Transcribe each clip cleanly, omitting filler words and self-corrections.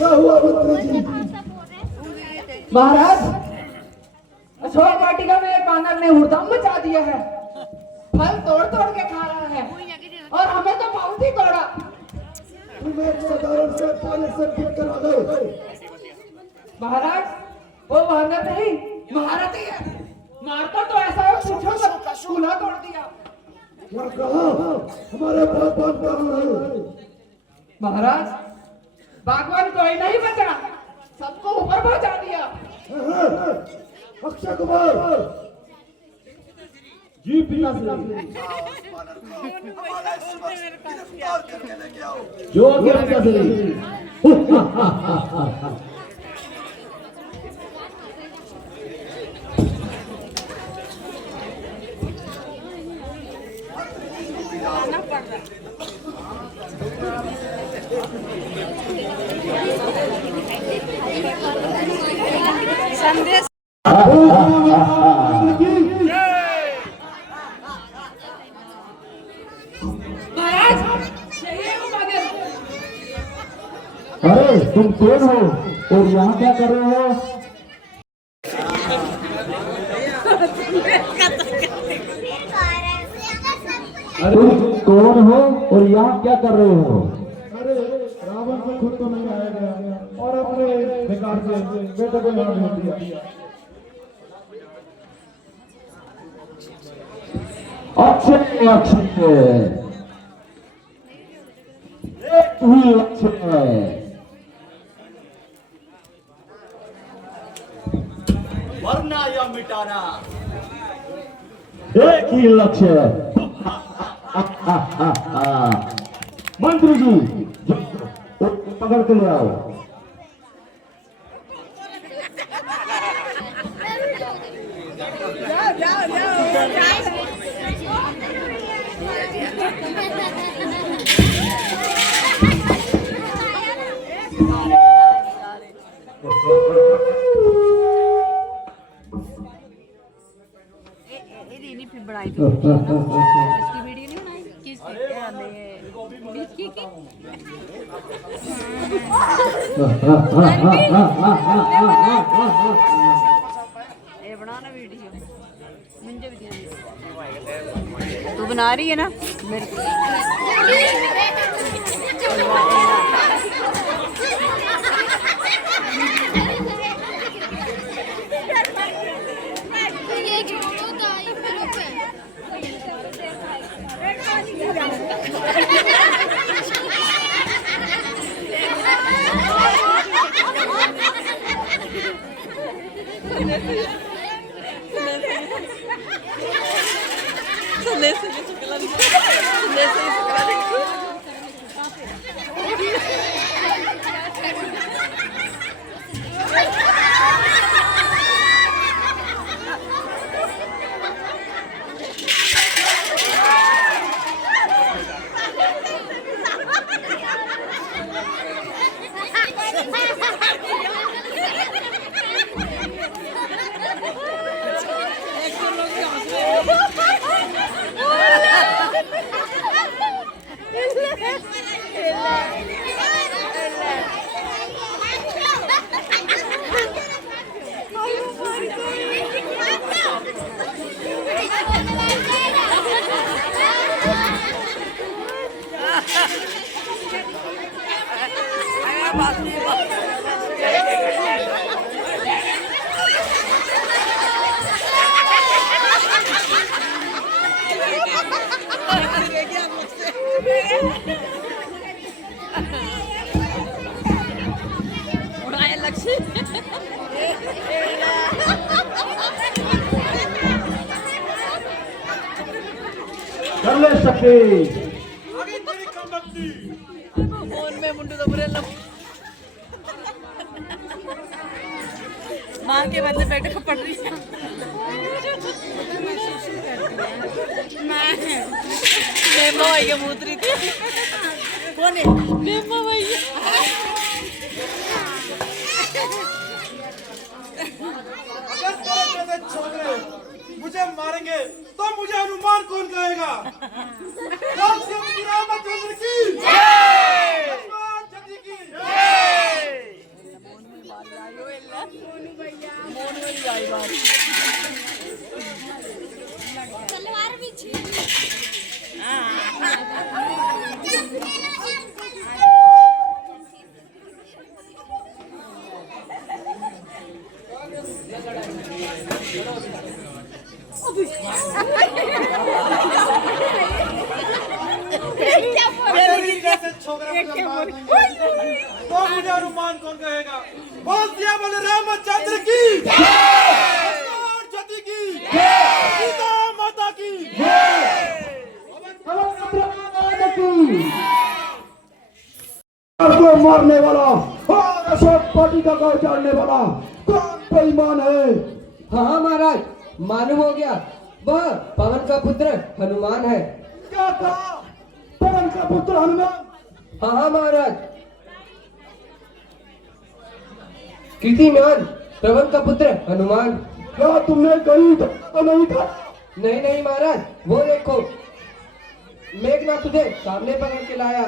क्या हुआ मंत्री जी? महाराज, अशोक वाटिका में एक बानर ने हुड़दंग मचा दिया है। फल तोड़ तोड़ के खा रहा है और हमें तो बहुत ही तोड़ा। तुम एक साधारण से पानी से ठीक करा दो। महाराज, वो बानर नहीं, महारथी है। मारता तो ऐसा है पूछो मत, चूल्हा तोड़ दिया। क्या कहा? हमारे बागवान कहाँ है? महाराज, बागवान कोई नहीं बचा, सबको ऊपर पहुंचा दिया। अक्षय कुमार जी, पिताश्री जो पिताश्री। संदेश महाराज, यही वो बानर। अरे तुम कौन हो और यहाँ क्या कर रहे हो? अरे तुम कौन हो और यहाँ क्या कर रहे हो? अरे रावण से खुद तो नहीं आया गया और अपने बेकार से बेटे को यहाँ भेज दिया। अक्षय अक्षय एक ही लक्ष्य है। वरना या मिटाना। एक ही लक्ष्य है। मंत्री जी, पकड़ के ले आओ। बनाई थी इसकी वीडियो नहीं बनाई किसकी की ये बनाना वीडियो मुझे भी तू बना रही है ना मेरे को कर ले सके फोन में मुंडू तो बुरे लग मां के बदले बेटे को पड़ रही है मैं भैया मूत रही थी कौन है मैं भैया अगर तेरे जैसे छोकरे मुझे मारेंगे तो मुझे हनुमान कौन कहेगा? राम की जय! हनुमान जी की जय! मुझे मार देंगे तो मुझे हनुमान कौन कहेगा? बोल दिया बोले रामचंद्र की और जति की सीता माता की को मारने वाला और अशोक पाटिका को उजाड़ने वाला कौन बेईमान है? हाँ महाराज, मालूम हो गया, वह पवन का पुत्र हनुमान है। क्या कहा? पवन का पुत्र हनुमान? हाँ महाराज, कीर्तिमान पवन का पुत्र हनुमान। क्या तुमने कहीं तो नहीं था? नहीं महाराज, वो देखो मेघनाथ तुझे सामने पकड़ के लाया।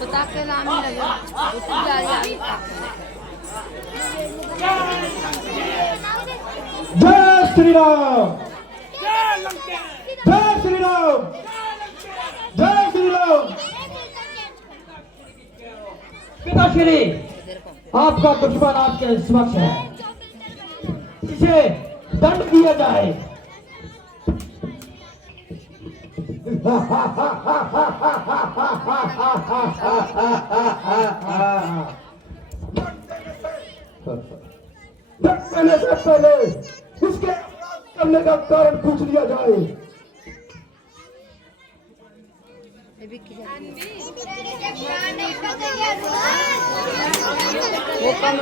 पटाखे लाने लगे उसकी जा रही जय श्री राम, जय श्री राम, जय श्री राम। पिताश्री, आपका दुश्मन आपके समक्ष है, इसे दंड दिया जाए। कहने से पहले इसके अपराध करने का कारण पूछ लिया जाए। वो कम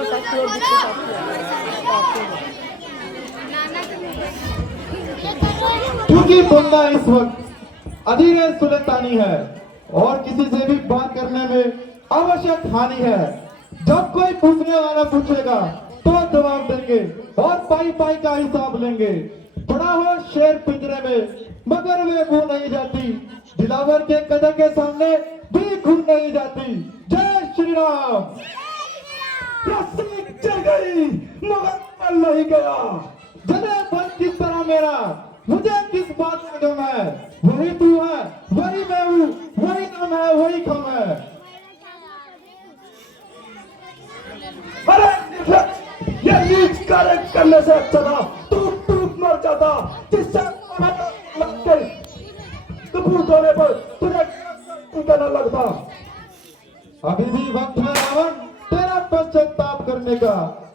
क्योंकि बंदा इस वक्त अधीरे सुल्तानी है और किसी से भी बात करने में आवश्यक हानि है। जब कोई पूछने वाला पूछेगा तो जवाब देंगे और पाई पाई का हिसाब लेंगे। पड़ा हो शेर पिंजरे में मगर वे मुंह नहीं जाती, दिलावर के कदम के सामने भी खुद नहीं जाती। जय श्री राम। रस्सी चल गई मगर पल नहीं गया। जने बन किस तरह मेरा, मुझे किस बात का गम है। वही तू है, वही मैं हूँ, वही नाम है, वही कम है। अरे ये नीच कार्य करने से अच्छा था तू मर जाता, जिससे कपूर धोने पर तुझे न लगता। अभी भी वक्त है रावण तेरा पश्चाताप करने का।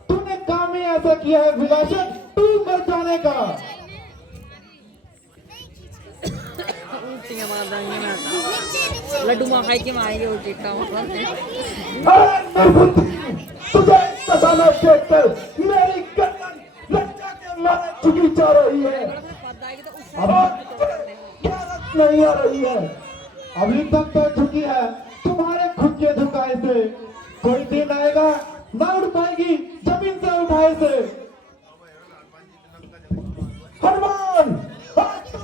तूने काम ही ऐसा किया है विलासन, तू मर जाने का। लड्डू माँ खाई के मारेंगे वो टिक्का तुझे तसाना देखकर मेरी गर्दन लज्जा के मारे झुकी जा रही है। अब गैरत नहीं आ रही है। अभी तक तो झुकी है तुम्हारे खुद के झुकाए से। कोई दिन आएगा ना उठ पाएगी जमीन से उठाए से। हनुमान, आज तुम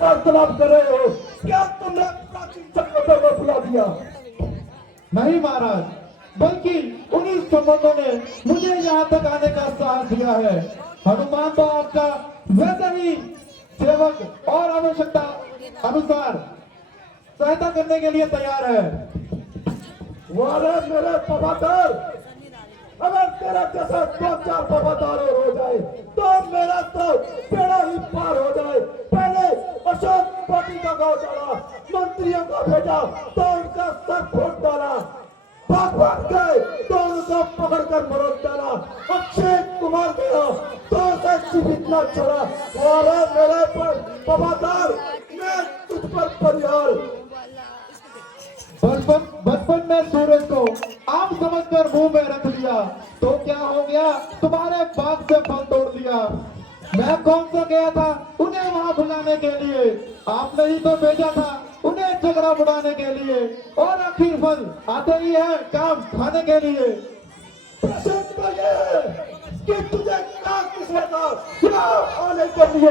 वार्तालाप कर रहे हो, क्या तुमने प्राचीन संबंधों को भुला दिया? नहीं महाराज, बल्कि उन्हीं संबंधों ने मुझे यहाँ तक आने का साहस दिया है। हनुमान तो आपका वैसे ही सेवक और आवश्यकता अनुसार सहायता करने के लिए तैयार है। वाले मेरे पवादार, अगर तेरा जैसा 2-4 पवादार और हो जाए तो मेरा तो बेड़ा ही पार हो जाए। पहले अशोक पाटिका को डाला, मंत्रियों को भेजा तो उनका सर फोड़ डाला, भाग गए तो उनको पकड़कर मरोड़ डाला। अक्षय कुमार गया तो उसे जीवित न छोड़ा। वाले मेरे पर पवादार, मैं तुझ पर परिहार। बचपन में सूरज को आम समझकर मुंह में रख लिया तो क्या हो गया, तुम्हारे बाग से फल तोड़ दिया। मैं कौन सा गया था उन्हें वहां बुलाने के लिए, आपने ही तो भेजा था उन्हें झगड़ा बुढ़ाने के लिए, और आखिर फल आते ही है काम खाने के लिए। प्रश्न तो ये है कि तुझे क्या किसने कहा आने के लिए?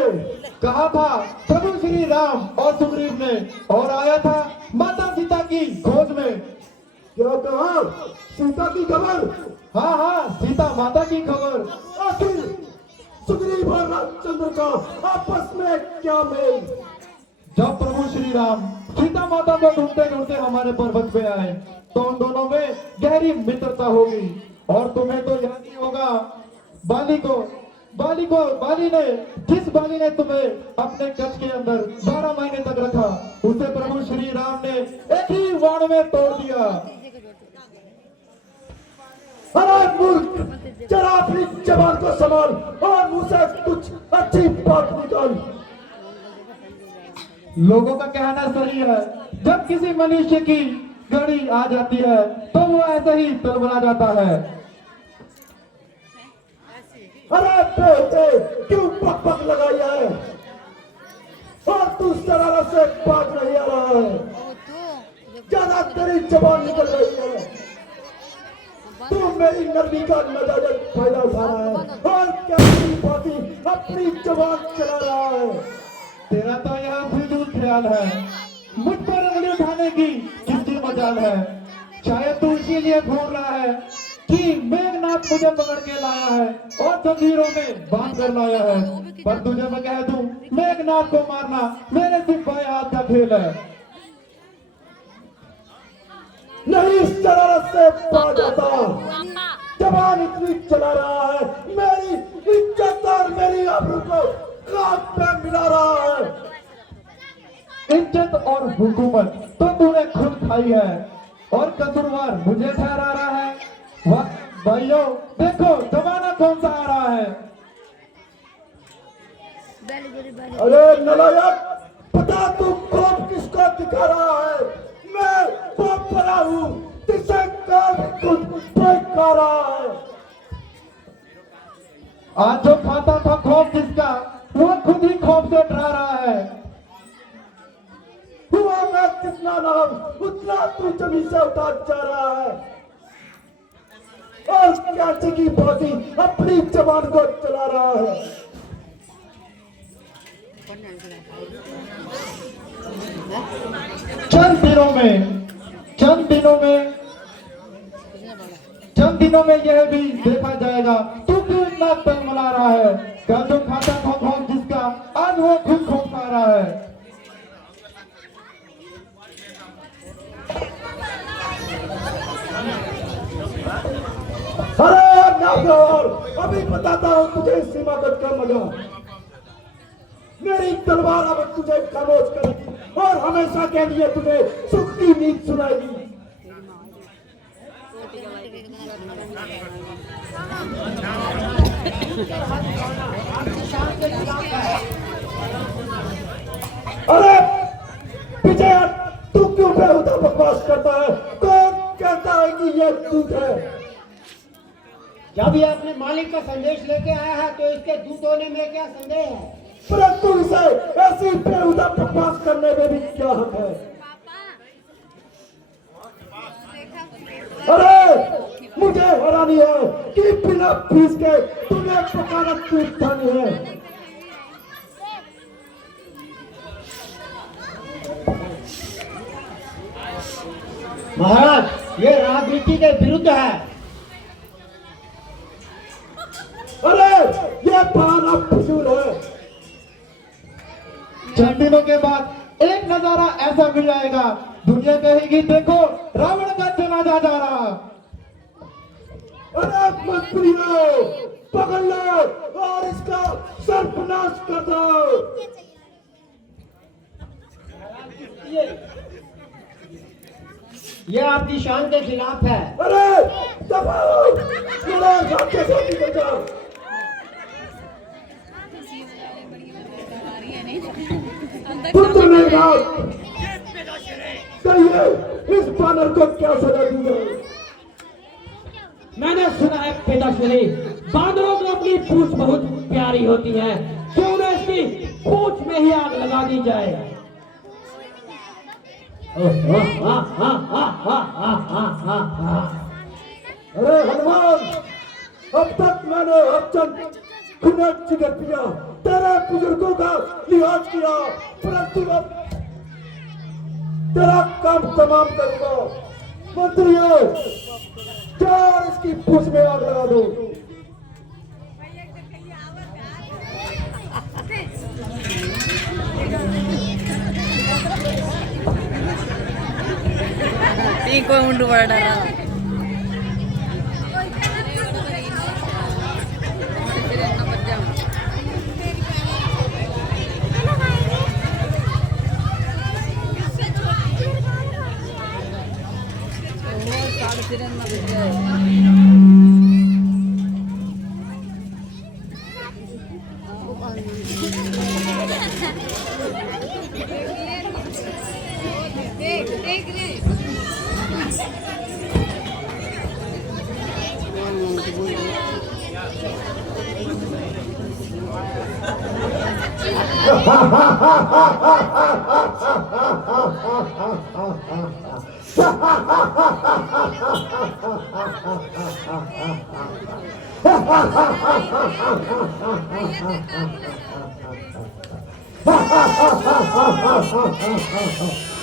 कहा था प्रभु श्री राम और सुग्रीव ने, और आया था माता सीता की खोज में। क्या कहा? सीता की खबर? हाँ, सीता माता की खबर। आखिर सुग्रीव और रामचंद्र का आपस में क्या मेल? जब प्रभु श्री राम सीता माता को ढूंढते ढूंढते हमारे पर्वत पे आए तो उन दोनों में गहरी मित्रता होगी। और तुम्हें तो याद ही होगा बाली को जिस बाली ने तुम्हें अपने कच्छ के अंदर 12 महीने तक रखा, उसे प्रभु श्री राम ने एक ही वाण में तोड़ दिया। अरे मूर्ख, जरा अपनी जबान को संभाल और मुंह से कुछ अच्छी बात निकाल। लोगों का कहना सही है, जब किसी मनुष्य की घड़ी आ जाती है तो वो ऐसे ही तड़बड़ा जाता है। अरे बेटे, क्यों पक पक लगाई है और तू शरारत से बात नहीं आ रहा है? ज्यादा तेरी जबान निकल रही है। तू मेरी नरमी का नजायज फायदा उठा रहा है और क्या बाती अपनी जबान चला रहा है। तेरा तो यह फिजूल ख्याल है, मुझ पर उंगली उठाने की किसकी मजाल है? शायद तू इसीलिए घूर रहा है कि मेघनाथ मुझे पकड़ के लाया है और जंजीरों में बांध कर लाया है। पर तुझे मैं कह दूं, मेघनाथ को मारना मेरे सिपाही हाथ का खेल है। नहीं इस शरारत से बात आता, जबान इतनी चला रहा है, मेरी इज्जत और मेरी आबरू को खाक पे मिला रहा है। इज्जत और हुकूमत तो तूने खुद खाई है और कसूरवार मुझे ठहरा रहा है। वाह भाइयों, देखो जमाना कौन सा आ रहा है। अरे नलायक, पता तू कौन किसको दिखा रहा है? मैं बाप बना हूँ, जिसे खुद दिखा रहा है। आज जो खाता था खौफ जिसका, वो खुद ही खौफ से डरा रहा है। हुआ मैं कितना नाम, उतना तू जमीन से उतार जा रहा है और क्या की बाती अपनी जबान को चला रहा है। चंद दिनों में यह भी देखा जाएगा तू क्यों इतना तलमला रहा है। कल जो खाता था खौफ जिसका, आज वो खुद खौफ खा रहा है। अरे नागौर, अभी बताता हूँ तुझे सीमागत का मजा। मेरी तलवार अब तुझे खामोश करेगी और हमेशा के लिए तुझे सुख की नींद सुनाएगी। अरे विजय, तू क्यों बेहुदा बकवास करता है? कौन कहता है कि यह दूध है? जब ये अपने मालिक का संदेश लेके आया है तो इसके दूत होने में क्या संदेह है? परंतु इसे ऐसी बेहुदा बकवास करने में भी क्या हक है? अरे मुझे हैरानी है कि बिना फीस के तूने वकालत क्यों उठानी है। महाराज, ये राजनीति के विरुद्ध है। अरे ये बहाना फजूल है। चंद दिनों के बाद एक नजारा ऐसा मिल जाएगा, दुनिया कहेगी देखो रावण का जनाजा जा रहा। अरे मंत्रियों, पकड़ लो और इसका सर्वनाश कर दो। ये आपकी शान के खिलाफ है। अरे दबाओ, मेरा घर के साथ निकल जाओ। पुत्र ने बात कहिए, इस बानर को क्या सजा दी जाए? मैंने सुना है पिताश्री, बांदरों को अपनी पूंछ बहुत प्यारी होती है, क्यों न इसकी पूंछ में ही आग लगा दी जाए। अरे हनुमान, अब तक मैंने अर्चन खुना जिगर पिया, तेरे बुजुर्गों का लिहाज किया, परंतु अब तेरा काम तमाम करूंगा। मंत्रियों, चार इसकी पूंछ में आग लगा दो। कोई मुंडू बड़ा डरा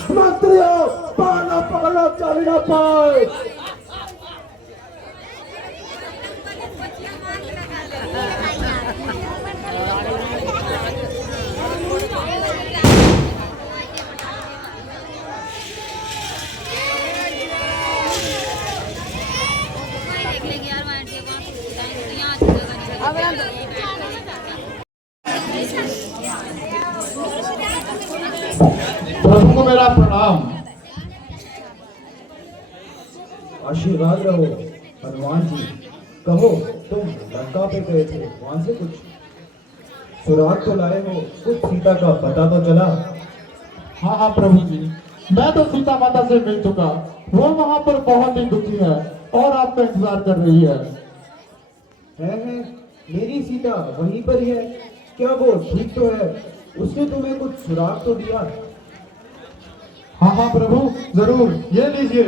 मंत्रियों पाना पकड़ो चल ना पाए। प्रभु को मेरा प्रणाम। आशीर्वाद रहो हनुमान जी। कहो तुम लंका पे गए थे, वहां से कुछ सुराग तो लाए हो, कुछ सीता का पता तो चला? हाँ हाँ प्रभु जी, मैं तो सीता माता से मिल चुका। वो वहाँ पर बहुत ही दुखी है और आपका इंतजार कर रही है। मेरी सीता वहीं पर ही है। क्या वो ठीक तो है? उसने तुम्हें कुछ सुराग तो दिया? हाँ हाँ प्रभु जरूर, ये लीजिए।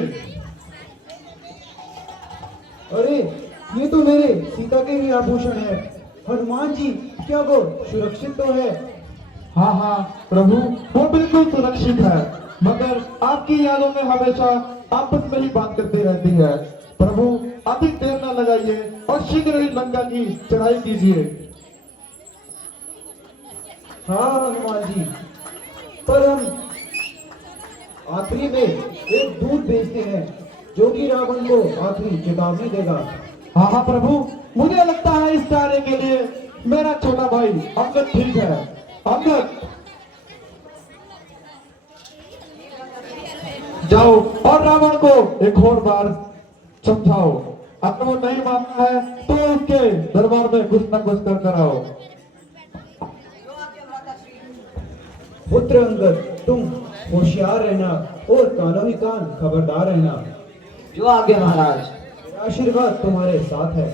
अरे ये तो मेरे सीता के ही आभूषण है। हनुमान जी क्या वो सुरक्षित तो है? हाँ हाँ प्रभु, वो बिल्कुल सुरक्षित है, मगर आपकी यादों में हमेशा आपस में ही बात करती रहती है। प्रभु अधिक देर न लगाइए और शीघ्र ही लंका की चढ़ाई कीजिए। हाँ हनुमान जी, पर हम आखिरी में एक दूत भेजते हैं जो कि रावण को आखिरी चेतावनी देगा। हाँ हाँ प्रभु, मुझे लगता है इस कार्य के लिए मेरा छोटा भाई अंगद ठीक है। अंगद जाओ और रावण को एक और बार समझाओ। अगर वो नहीं मानता है तो उसके दरबार में कुछ न कुछ कर कराओ। पुत्र अंगद, तुम होशियार रहना और कानों ही कान खबरदार रहना। जो आगे महाराज। मेरा आशीर्वाद तुम्हारे साथ है।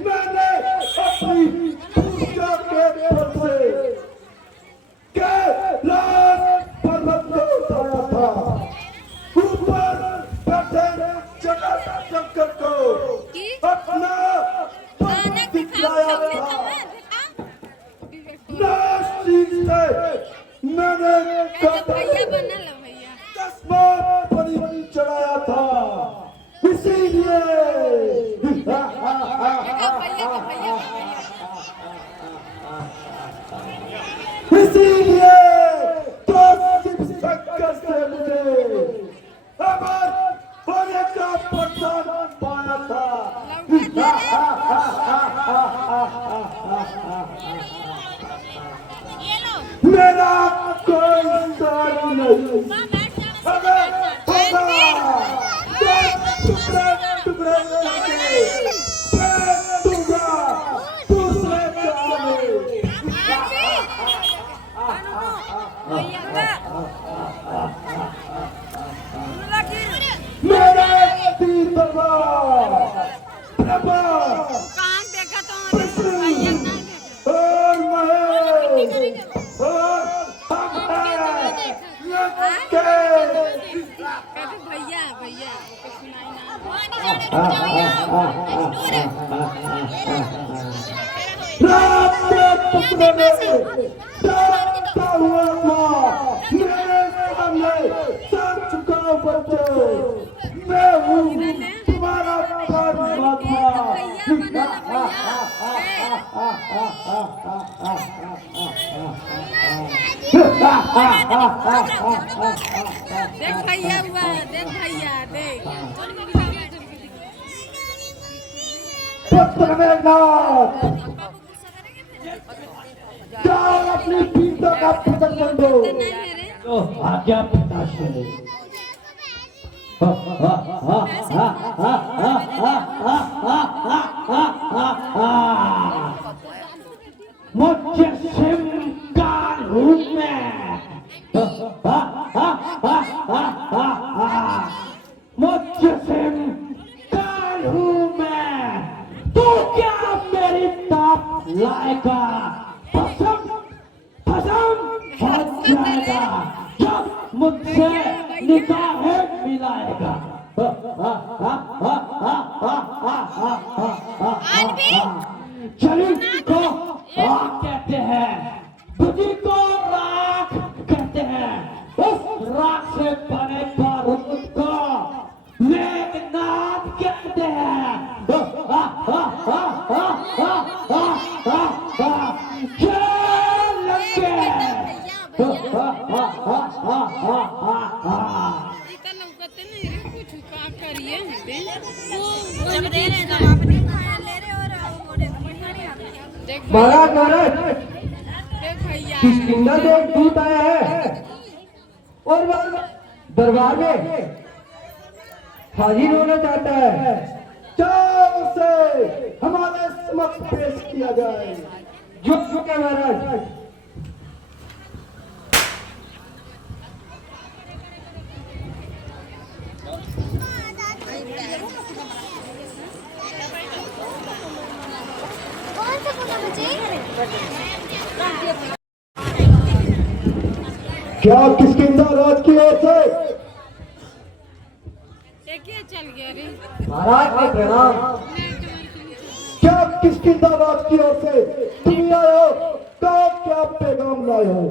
मैंने अपनी पूजा के बल से कैलाश पर्वत को उठाया था। ऊपर बैठे जटाशंकर को अपना पद दिखलाया था। नास्तिक से मैंने दसवां बलि चढ़ाया था। इसीलिए तो शिवशंकर से मुझे अमर होने का वरदान पाया था। मेरा कोई सारी नहीं। अगर टुकड़े टुकड़े करके फेंक दूंगा दूसरे जाल में। मेरे तीर तलवार राम के पुत्र ने जागता हुआ था, मेरे सामने सर झुकाओ बच्चे, मैं हूँ तुम्हारा परमात्मा। देख भैया हुआ, देख भैया देख। पुत्र मेघनाथ, जाओ अपनी पीठों का पूजन कर दो। तो आज्ञा पिताश्री। मुझे सिंगार हूँ मैं, मुझे सिंगार हूँ मैं, तू क्या मेरी ताप लाएगा? भस्म भस्म हो जाएगा जब मुझसे निगाहें मिलाएगा। शरीर को आग कहते हैं, बुद्धि को राख कहते हैं, उस राख से बने बारूद को मेघनाथ कहते हैं। महाराज महाराज, किष्किंधा से एक दूत आया है और वह दरबार में हाजिर होना चाहता है। जाओ उसे हमारे समक्ष पेश किया जाए। झुक चुके महाराज। क्या किष्किंधा राज की ओर से? चल गया रे। महाराज के प्रणाम। क्या किष्किंधा राज की ओर से तुम आए हो? कहो क्या पैगाम लाए हो?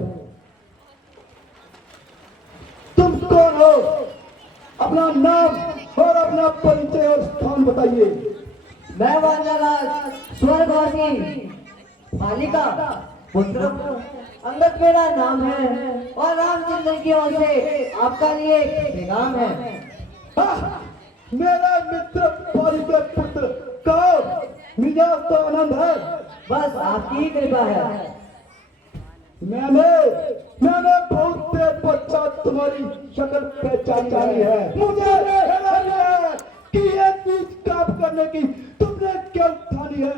तुम कौन हो? अपना नाम और अपना परिचय और स्थान बताइए। मैं वानराज स्वर्गवासी मालिका पुत्र अंगद मेरा नाम है और रामचंद्र की ओर से आपका लिए एक पैगाम है। मेरा मित्र परिचय पुत्र कहो, मिजाज तो आनंद है। बस आपकी ही कृपा है। मैंने बहुत देर पश्चात तुम्हारी शक्ल पहचानी है। मुझे हैरानी है कि ये चीज काम करने की तुमने क्यों ठानी है?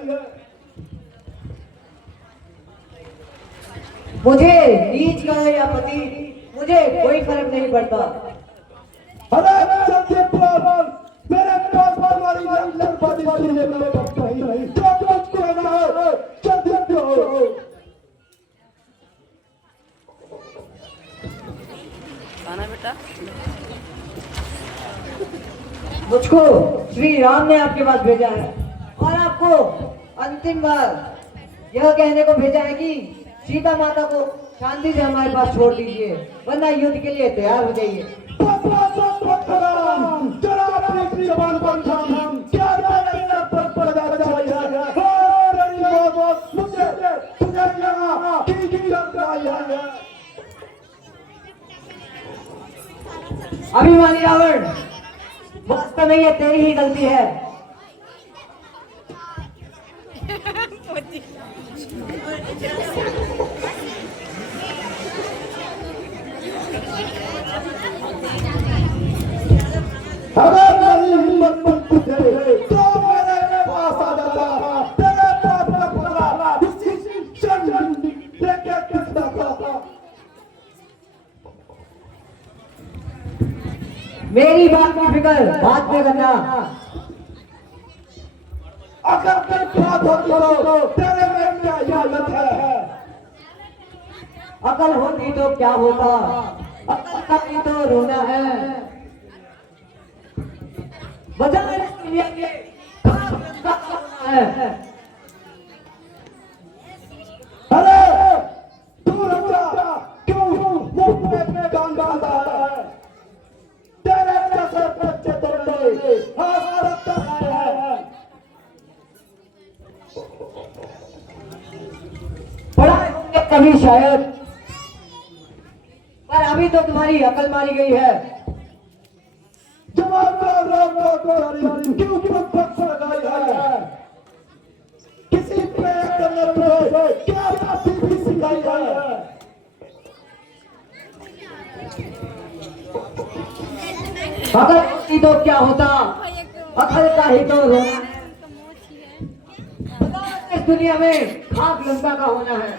मुझे नीच कहो या पति, मुझे कोई फर्क नहीं पड़ता। अरे जल्दी बोल, मेरे पास हमारी लड़बाजी सुनने में वक्त नहीं। जो कुछ कहना है जल्दी कहो। खाना बेटा। मुझको श्री राम ने आपके पास भेजा है और आपको अंतिम बार यह कहने को भेजा है कि सीता माता को शांति से हमारे पास छोड़ दीजिए, वरना युद्ध के लिए तैयार हो जाइए। जरा अपनी जबान पर ध्यान, क्या पर पर्दा चाहिए? मुझे तुझे यहाँ की है? अभिमानी रावण, वास्तव में ये तेरी ही गलती है। अगर मेरी हिम्मत बनती है तो मेरे पास आ जाता। तेरे बाप का पुतला इसी क्षण लेके किसका था? मेरी बात की फिक्र बात में करना। अगर कोई बात होती तो तेरे में क्या इजाजत है? अकल होती तो क्या होता, अकल नहीं तो रोना है। बजाए ये है। अरे तू रक्षा क्यों मुंह पे अपने कान डालता है? तेरे जैसे बच्चे तोड़े हाथ रखता है। पढ़ाए होंगे कभी शायद, पर अभी तो तुम्हारी अकल मारी गई है। जवाब क्यों पक्ष लगाई है? किसी पे करने पे क्या बात भी सिखाई है? अगर होती तो क्या होता, अकल का ही तो रोना है। इस दुनिया में खाक लंका का होना है।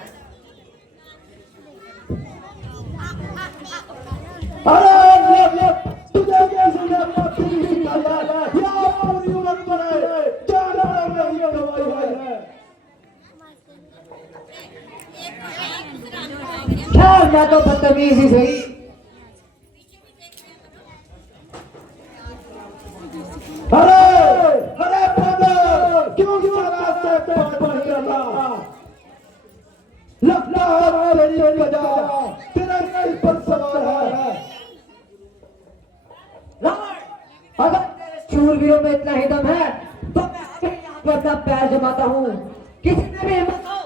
अरे तुझे कैसे सिखाया है? या पूरी उम्र पर जाना नहीं गवाई है। खैर मैं तो बदतमीज ही सही। अरे ब्रदर क्यों चला से पढ़ रहा? लगता है तेरी वजह तेरा सिर पर सवार है। अगर तेरे शूरवीरों में इतना ही दम है तो मैं आगे यहाँ पर अपना पैर जमाता हूँ। किसी ने भी हिम्मत हो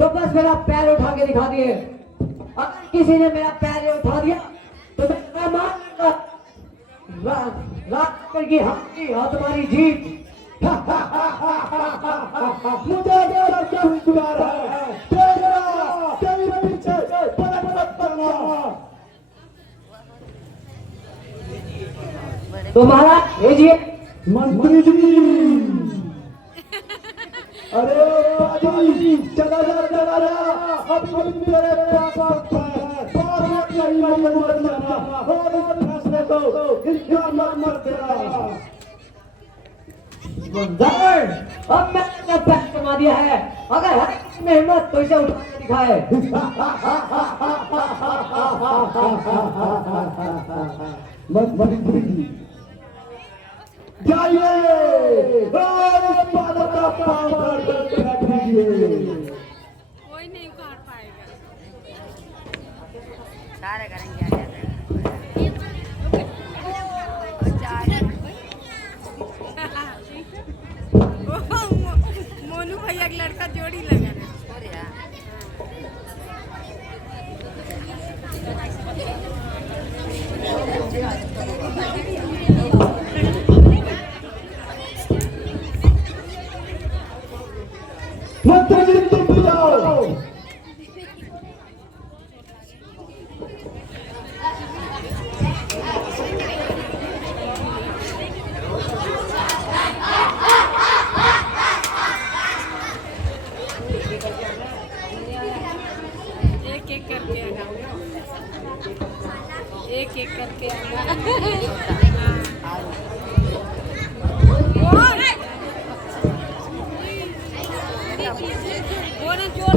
तो बस मेरा पैर उठा के दिखा दिए। अगर किसी ने मेरा पैर उठा दिया तो मैं मान लूंगा रात की हाथी और तुम्हारी जीत। मुझे क्यों बुला रहा है? तेरे पीछे पलट मत करना। तो महाराज भेजिए। मंत्री जी अरे बाजी चला जा अभी मेरे पास आता है। और मत जाना और फैसले को इनका मत देना। अब मैंने अपना पैर जमा दिया है। अगर है किसी में हिम्मत तो इसे उठा के दिखाए। मंत्री जी जाइए और इस बादल का पांव करके रख दीजिए। कोई नहीं उखाड़ पाएगा, सारे करेंगे। मोनू भैया का लड़का जोड़ी लगा है। मंत्री जी तुम भी जाओ। एक एक करके आना, एक एक करके आना। वो ना जोर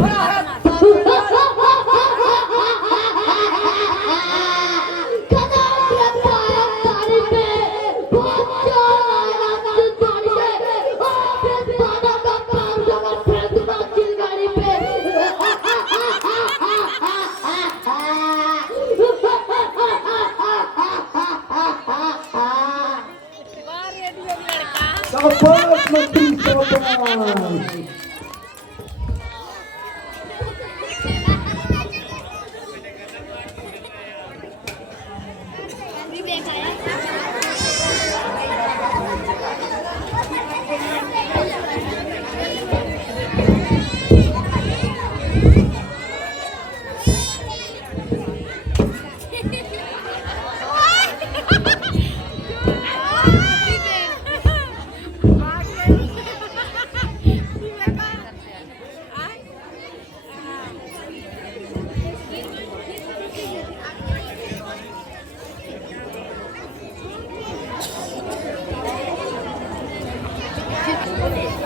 शाबाश मंत्री शाबाश।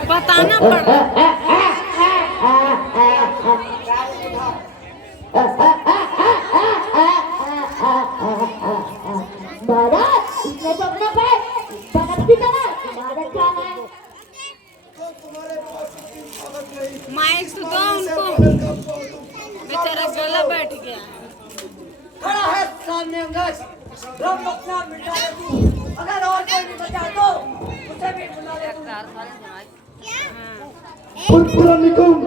बताना पड़ा। महाराज इसने तो अपना पैर बर्फ की तरह तुम्हारे पास की ताकत नहीं। माइक तो दो उनको, बेचारा गला बैठ गया। खड़ा है सामने अंगज, रब अपना मिटा दे तू। अगर और कोई भी बचा तो उसे भी बुला ले तू। पुरनिकुम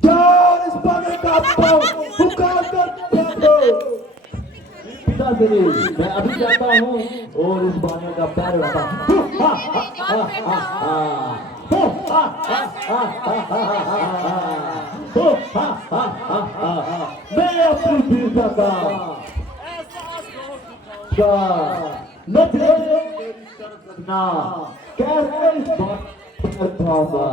चार इस पागल का पाँव पुकार कर दो। पिताश्री, मैं अभी जाता हूँ और इस बाने का पैर उठा। मैं अपनी पीता का ना कैसे इस बात पर पाऊंगा।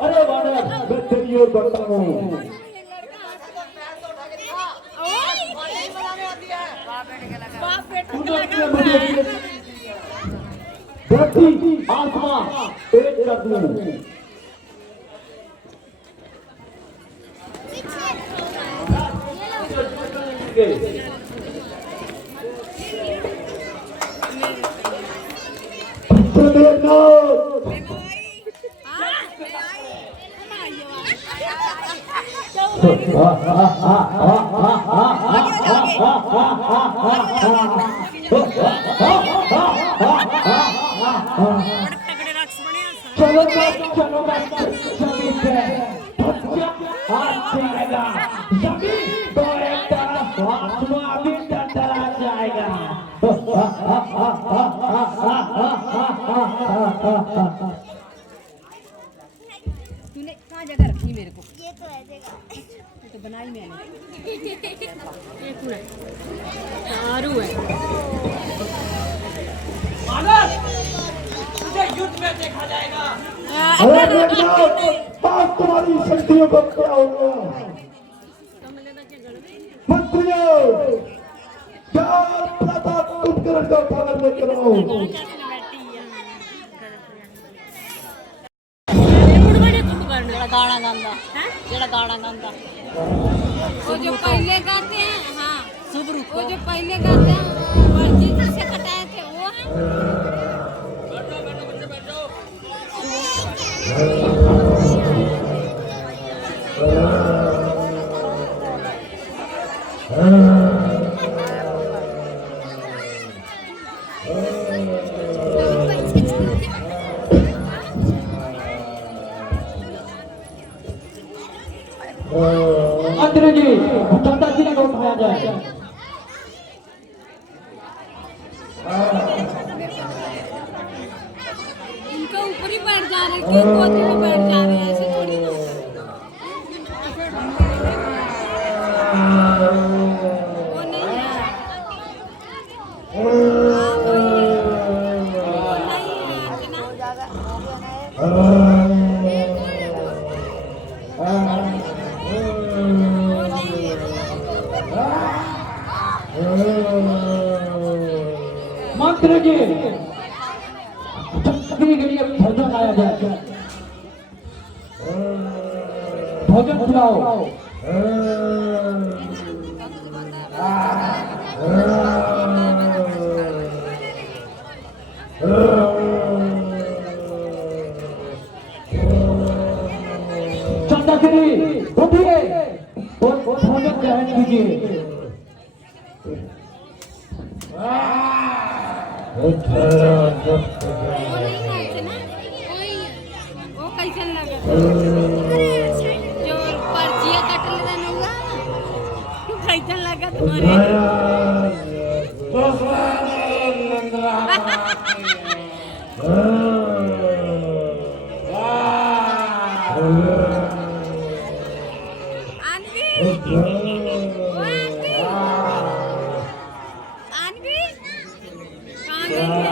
अरे वानर, मैं तेरी ओर बढ़ता हूँ। धरती आसमां एक कर दूं। चलो चलो जमीन पे हाथ जाएगा, जमीन तो एक तरफ आसमां भी चला जाएगा। तूने कहाँ जगह रखी मेरे को? ये तो है जगह, ये तो बनाई मैंने। ये कौन है? चारू है। तुझे युद्ध में देखा जाएगा। अरे बेटा, आज तुम्हारी शक्तियों को क्या होगा? मंत्रियों, चार प्रताप उपकरण का पालन लेकर आओ। गाना गांदा, जेड़ा गाना गांदा। वो जो पहले गाते हैं, हाँ, सुबरू। वो जो पहले गाते हैं, वर्जी से कटाए थे, वो है। मंत्री जी, चंदा जी को उठाया जाए। इनका ऊपर ही बैठ जा रहे, कि गोदी में बैठ जा रहे हैं, ऐसे थोड़ी ना। वो नहीं है। हाँ, वही है। वो नहीं है, इतना। मंत्री जी, के लिए भोजन आया जाए। भोजन खिलाओ। चंदागिरी, उठिए और भोजन ग्रहण कीजिए। वो नहीं है इतना, वही है। वो कैसन लगा? जो पर्चियाँ कट लेना नौला, कैसन लगा तुम्हारे? आनवी, वो आनवी, कहाँ गई है?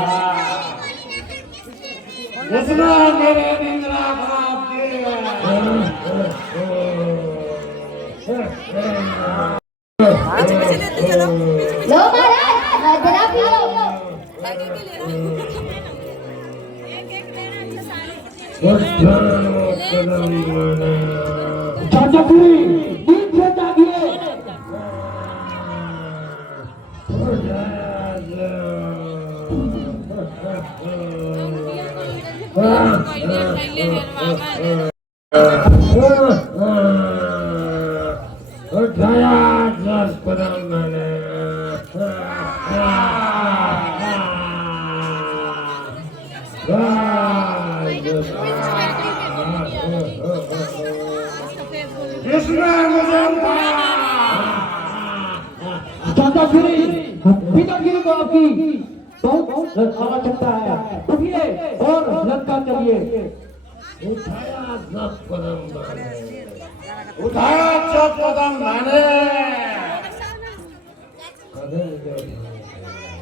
लो महाराज, जरा पी लो। चंदागिरी, नींद से जागिए। उठाया दस कदम मैंने जिसमें मुझे चाचागिरी पितागिरी को आपकी बहुत आवश्यकता है। उठिए और लंका चलिए। उठाया दस कदम मैंने उठाया जब कदम मैंने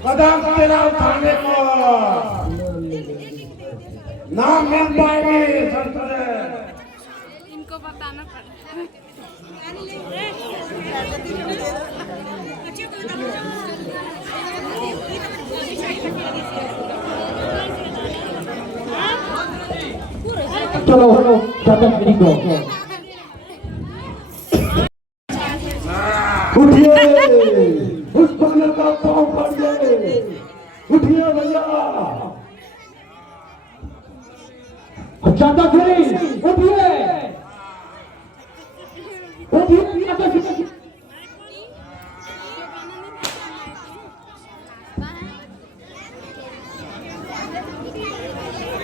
कदम तेरा उठाने को ना मिल पाएगी संतरे। इनको बताना पड़ता चलो चाचागिरी को उठिए, उस बंदर का पाँव पड़िए। उठिए भैया, चाचागिरी उठिए, उठिए चाचागिरी।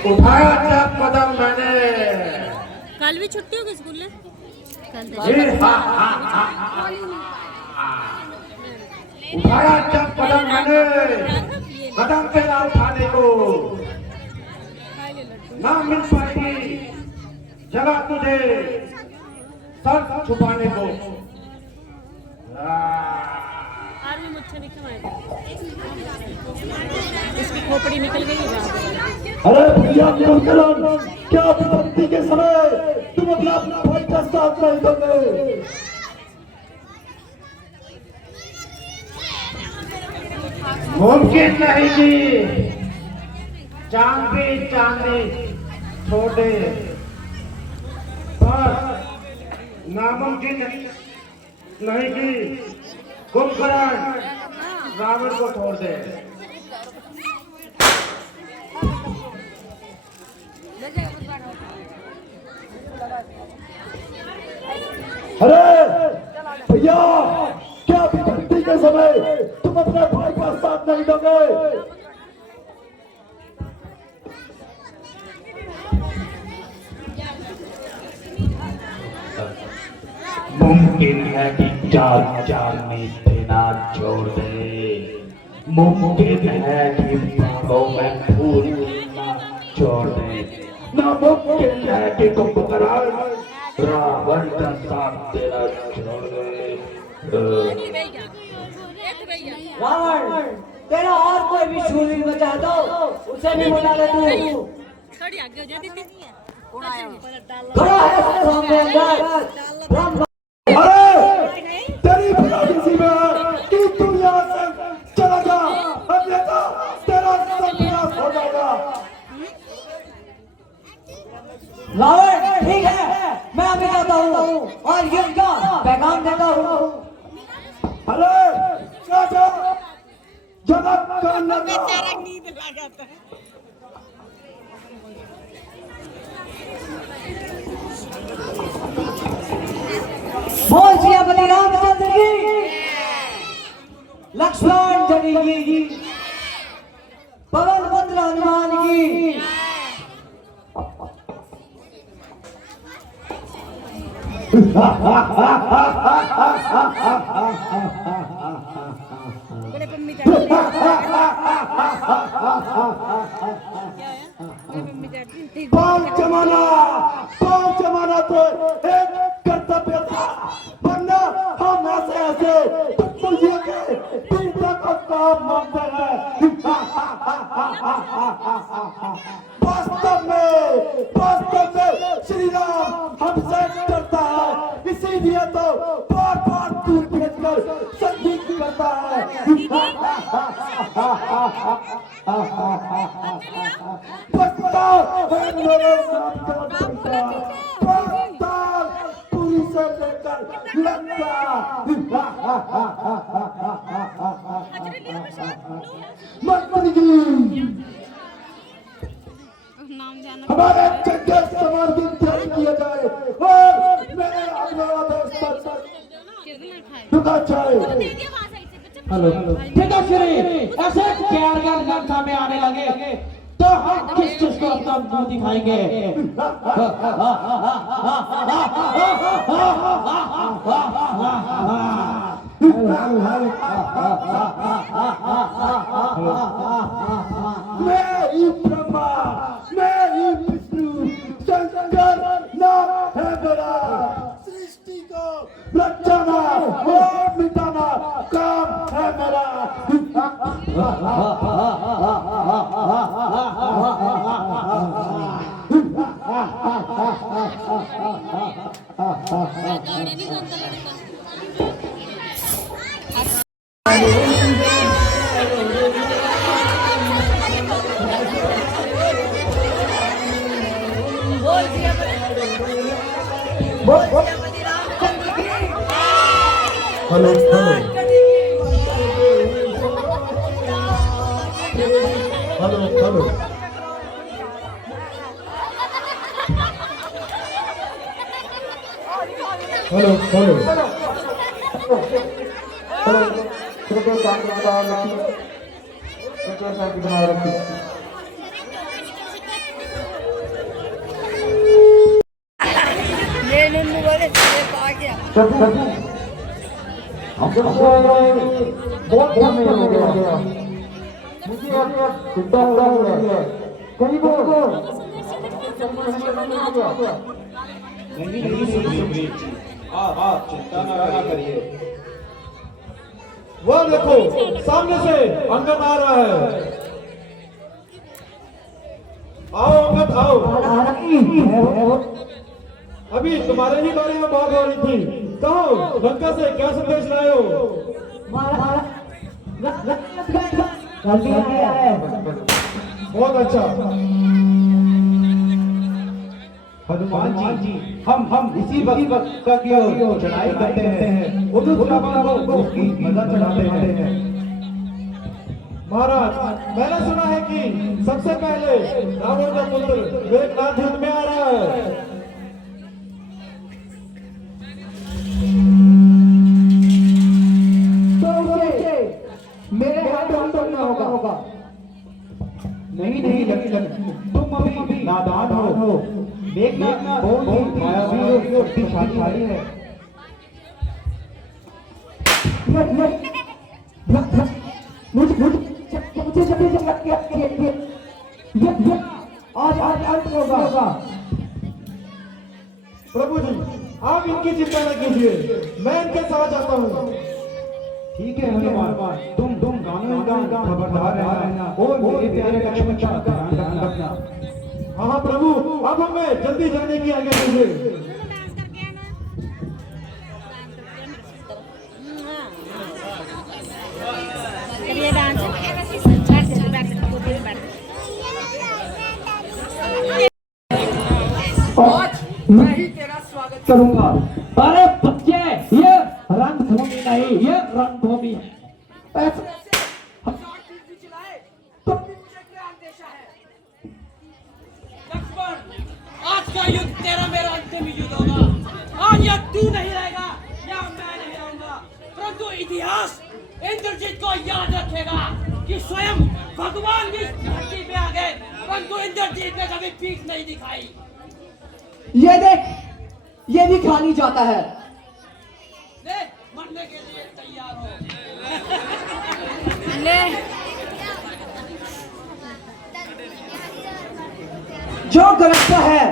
उठाया जब कदम मैंने कल भी छुट्टी होगी स्कूल में उठाया जब कदम मैंने कदम तेरा उठाने को ना मिल पाएगी जगह तुझे सर छुपाने को। आर्मी मुझे निकल आया इसकी खोपड़ी निकल गई है। अरे भैया कुलकरण, क्या विपत्ति के समय तुम अपना भाई का साथ नहीं दोगे? मुमकिन नहीं जी, चांदी छोड़ दे, पर नामुमकिन नहीं कि कुंभकर्ण रावण को छोड़ दे। अरे भैया, क्या विपत्ति के समय तुम अपने भाई का साथ नहीं दोगे? मुमकिन है कि चार चार में देना छोड़ दे, मुमकिन है कि बागों में फूल खिलना छोड़ दे, नामुमकिन है कि कुंभकर्ण रावण का साथ तेरा छोड़ दे। रावण, तेरा और कोई भी शूरवीर बचा दो, उसे भी बुला ले तू। थोड़ी आगे हो जाती थी खड़ा है उसके सामने अंदर ब्रह्म। अरे तेरी बुराई सी में कि तुम यहाँ से चला जा, अन्यथा तेरा सर्वनाश हो जाएगा। रावण, ठीक है, मैं अभी जाता हूँ और युद्ध का पैगाम देता हूँ। अरे राजा, जगत का नगर नींद लगा था। बोल सिया बलि रामचंद्र की, लक्ष्मण जी की, पवन पुत्र हनुमान की। बड़े मम्मी पांच जमाना तो एक कर्तव्य था, वरना हम ऐसे तुझे के पिता को काम मानते हैं। वास्तव में श्री राम हमसे डरता है, इसीलिए तो बार बार दूर भेजकर संगीत करता है। पूरी से लेकर मंत्री जी पिताश्री ऐसे कैरियर गन सामने आने लगे तो हम किस चीज को अपना मुंह दिखाएंगे? मैं ही ब्रह्मा, मैं ही विष्णु, शंकर नाम है मेरा। सृष्टि को रचना और मिटाना काम है मेरा। गाड़ी नहीं गाता लड़का। Hello hello hello hello hello hello hello कृपया शांति बनाए रखिए, कृपया शांति बनाए रखिए। ये नन्नू वाले आ गया। हमसे बहुत समय हो गया, मुझे अब चिंता हो रही है। कहीं आप चिंता ना करिए। वह देखो सामने से अंगद आ रहा है। आओ अंगद आओ। अभी तुम्हारे ही बारे में बात हो रही थी। कहो लंका से क्या संदेश लाए हो? बहुत अच्छा। हनुमान जी हम इसी वक्त का की ओर चढ़ाई करते हैं, उसकी मजा चढ़ाते हैं। महाराज मैंने सुना है कि सबसे पहले रावण का पुत्र मेघनाथ युद्ध में आ रहा है। मेरे हाथों तोड़ना होगा। नहीं तुम अभी नादान हो। मेघनाथ बहुत ही मायावी और शक्तिशाली है। आज अंत होगा। प्रभु जी आप इनकी चिंता न कीजिए, मैं इनके साथ जाता हूँ। ठीक है हनुमान, तुम गान खबरदार रहना और मेरे प्यारे लक्ष्मण का ध्यान रखना। हाँ प्रभु अब हमें जल्दी जाने की आज्ञा दीजिए। मैं ही तेरा स्वागत करूंगा। अरे बच्चे ये रंगभूमि नहीं, ये रणभूमि है। ऐसे हम भी चलाए तो भी मुझे क्या अंदेशा है? लक्ष्मण आज का युद्ध तेरा मेरा अंतिम युद्ध होगा। आज या तू नहीं रहेगा या मैं नहीं रहूंगा, परंतु इतिहास इंद्रजीत को याद रखेगा कि स्वयं भगवान भी धरती पे आ गए, परंतु इंद्रजीत ने कभी पीठ नहीं दिखाई। ये देख, ये भी खाली जाता है। ले मरने के लिए तैयार हो। ले जो गरजता है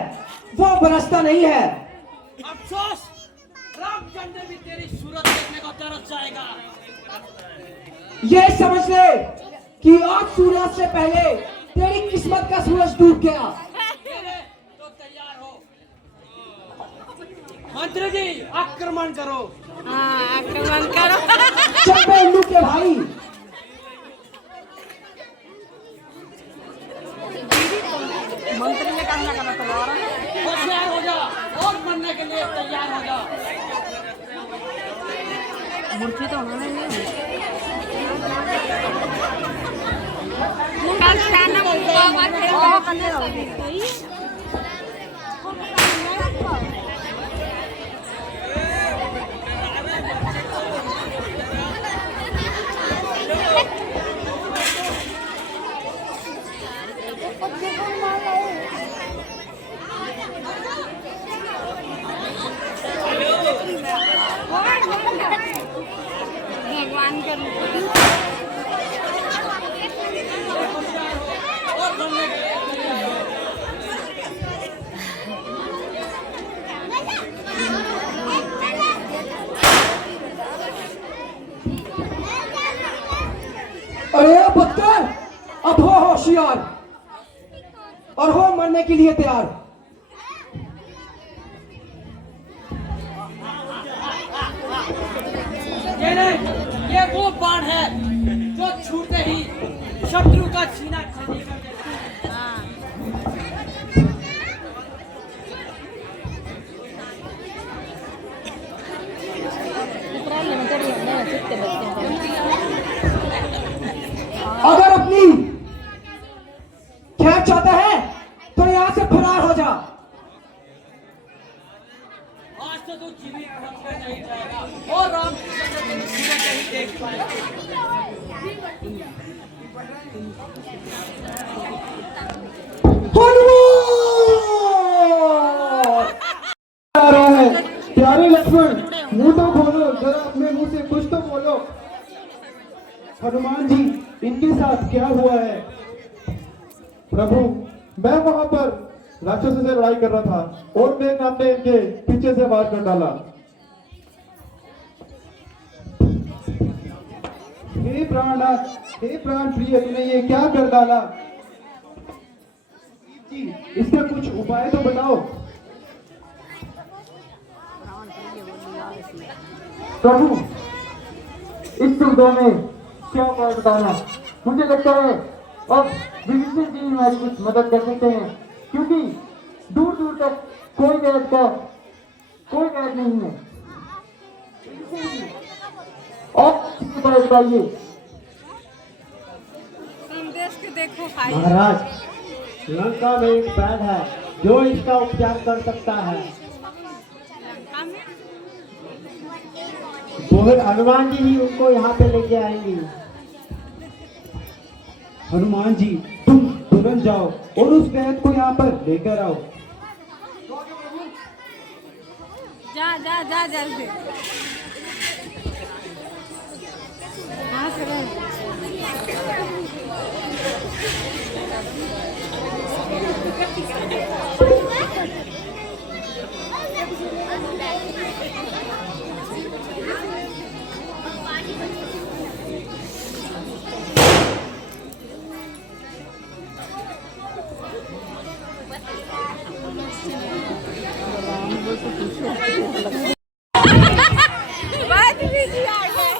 वो बरसता नहीं है। अफसोस रामचंद्र भी तेरी सूरत देखने को तरस जाएगा। ये समझ ले कि आज सूर्यास्त से पहले तेरी किस्मत का सूरज डूब गया। तो तैयार हो। मंत्री जी आक्रमण करो। हाँ आक्रमण करो। चल बे उल्लू के भाई। मंत्री ने काम ना करना तलवार होशियार हो जा और मरने के लिए तैयार हो जा। मूर्ति तो उन्होंने नहीं कल शाना बाबा थे होशियार और हो मरने के लिए तैयार। ये वो बाण है जो छूटते ही शत्रु का सीना खाली कर देता है। अगर अपनी खैर चाहता है तो यहाँ से फरार हो जा। आज तो तू जीवित बच कर नहीं जाएगा और रामचंद्र तेरे सूरज नहीं देख पाएगा। आ रहा है। प्यारे लक्ष्मण, मुंह तो खोलो, जरा अपने मुंह से कुछ तो बोलो। हनुमान जी, इनके साथ क्या हुआ है? प्रभु, मैं वहां पर राक्षसों से लड़ाई कर रहा था और मेघनाद ने इनके पीछे से वार कर डाला। हे प्राणनाथ, हे प्राण प्रिय, तूने ये क्या कर डाला? जी, इसका कुछ उपाय तो बताओ। प्रभु, इस सुविधा में क्या उपाय बताना? मुझे लगता है अब विभीषण जी हमारी कुछ मदद कर सकते हैं, क्योंकि दूर दूर तक कोई वैद नहीं है। और उपाय बताइए। संदेश के देखो भाई। महाराज, लंका में एक वैद्य है जो इसका उपचार कर सकता है। वो हनुमान जी ही उनको यहाँ पे लेके आएंगे। हनुमान जी, तुम तुरंत जाओ और उस वैद्य को यहाँ पर लेकर आओ। जा जा जा जल्दी। हाँ सर। बात भी किया है।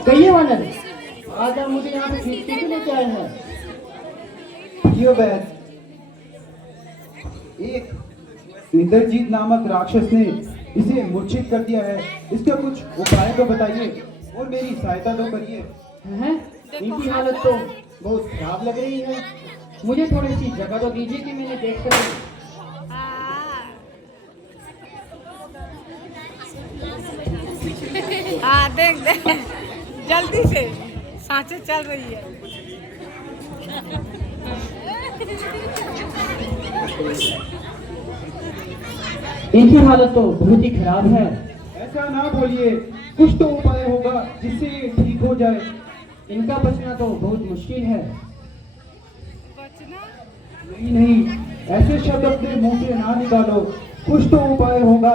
कहिए वानर, आज आप मुझे यहाँ पे खींचते क्यों लेके आए हैं? ये वैद्य, एक इंद्रजीत नामक राक्षस ने इसे मूर्छित कर दिया है। इसका कुछ उपाय तो बताइए और मेरी सहायता तो करिए। हैं? इनकी हालत तो बहुत खराब लग रही है। मुझे थोड़ी सी जगह तो दीजिए कि मैंने देख सकूं। हाँ देख देख जल्दी से सांसें चल रही है। इनकी हालत तो बहुत ही खराब है। ऐसा ना बोलिए, कुछ तो उपाय होगा जिससे ये ठीक हो जाए। इनका बचना तो बहुत मुश्किल है। बचना? नहीं नहीं, ऐसे शब्द अपने मुंह से ना निकालो, कुछ तो उपाय होगा।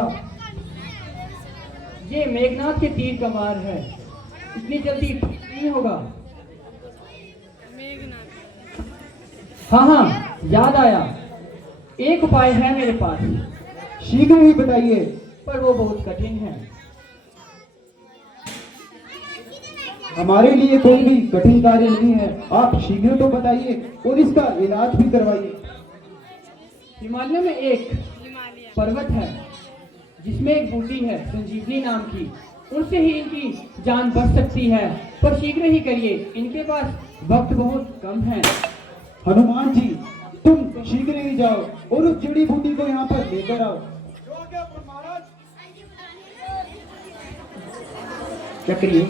ये मेघनाथ के तीर का वार है, इतनी जल्दी नहीं होगा। हाँ हाँ, याद आया, एक उपाय है मेरे पास। शीघ्र ही बताइए। पर वो बहुत कठिन है। हमारे लिए कोई भी कठिन कार्य नहीं है, आप शीघ्र तो बताइए और इसका इलाज भी करवाइए। हिमालय में एक पर्वत है जिसमें एक बूटी है संजीवनी नाम की, उनसे ही इनकी जान बच सकती है। पर शीघ्र ही करिए, इनके पास वक्त बहुत कम है। हनुमान जी, तुम शीघ्र ही जाओ और उस जड़ी बूटी को यहाँ पर लेकर आओ। चक्रिय,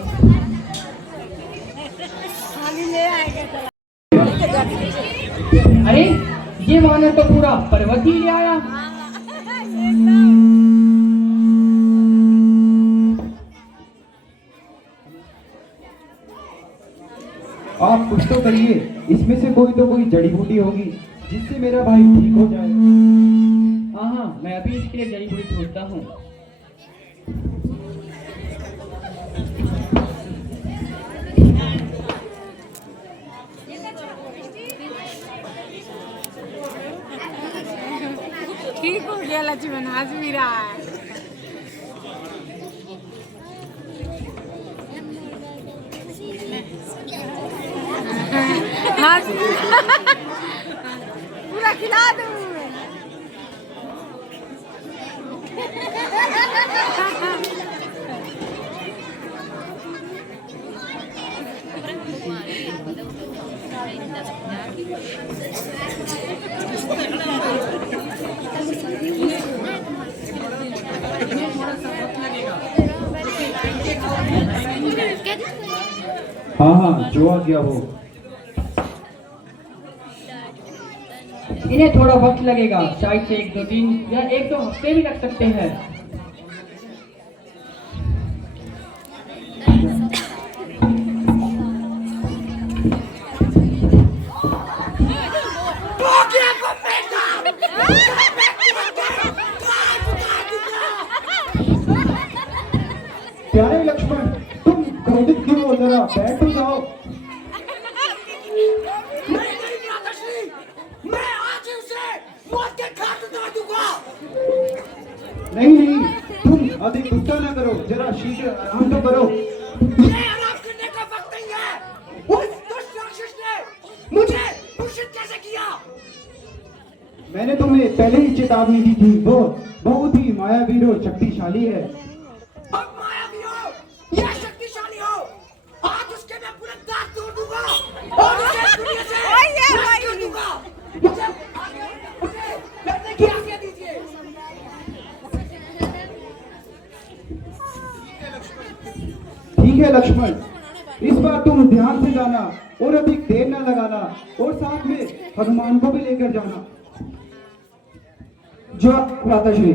अरे ये वानर तो पूरा पर्वत ही ले आया। आप कुछ तो करिए, इसमें से कोई तो कोई जड़ी बूटी होगी जिससे मेरा भाई ठीक हो जाए। हाँ हाँ, मैं अभी इसके लिए जड़ी बूटी ढूंढता हूँ। हंस भी रहा है। हंस पूरा खिला दूँ। हाँ हाँ जो आ गया वो। इन्हें थोड़ा वक्त लगेगा, शायद से 1 2 3 या 1 2 हफ्ते भी लग सकते हैं। प्यारे लक्ष्मण, तुम क्रोधित क्यों हो? जरा बैठ तो जाओ। मैं आज ही उसे मौत के घाट उतार दूंगा। नहीं नहीं, तुम अधिक गुस्सा न करो, जरा शीघ्र आराम तो करो। ये आराम करने का वक्त नहीं है। उस दुष्ट राक्षस ने मुझे दूषित कैसे किया? मैंने तुम्हें पहले ही चेतावनी दी थी, वो बहुत ही मायावीर और शक्तिशाली है। अब मायावी हो या शक्तिशाली हो, आज उसके मैं पूरे दांत तोड़ दूंगा और उसे दुनिया से नष्ट कर दूंगा। मुझे लड़ने की आज्ञा दीजिए। ठीक है लक्ष्मण, इस बार तुम ध्यान से जाना और अधिक देर न लगाना, और साथ में हनुमान को भी लेकर जाना। जो भ्राताश्री,